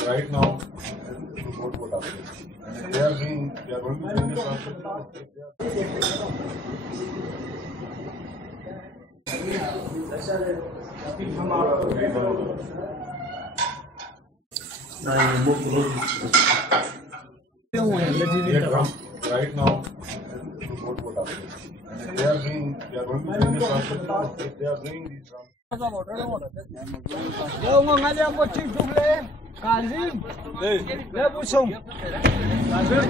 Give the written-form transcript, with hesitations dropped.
right now, what happened? They are going to bring the transfer. Right now, what happened? They are going to bring the transfer. They are bringing these transfers. Yo ngali ang coaching duble Kazim. Le busong. Kazim.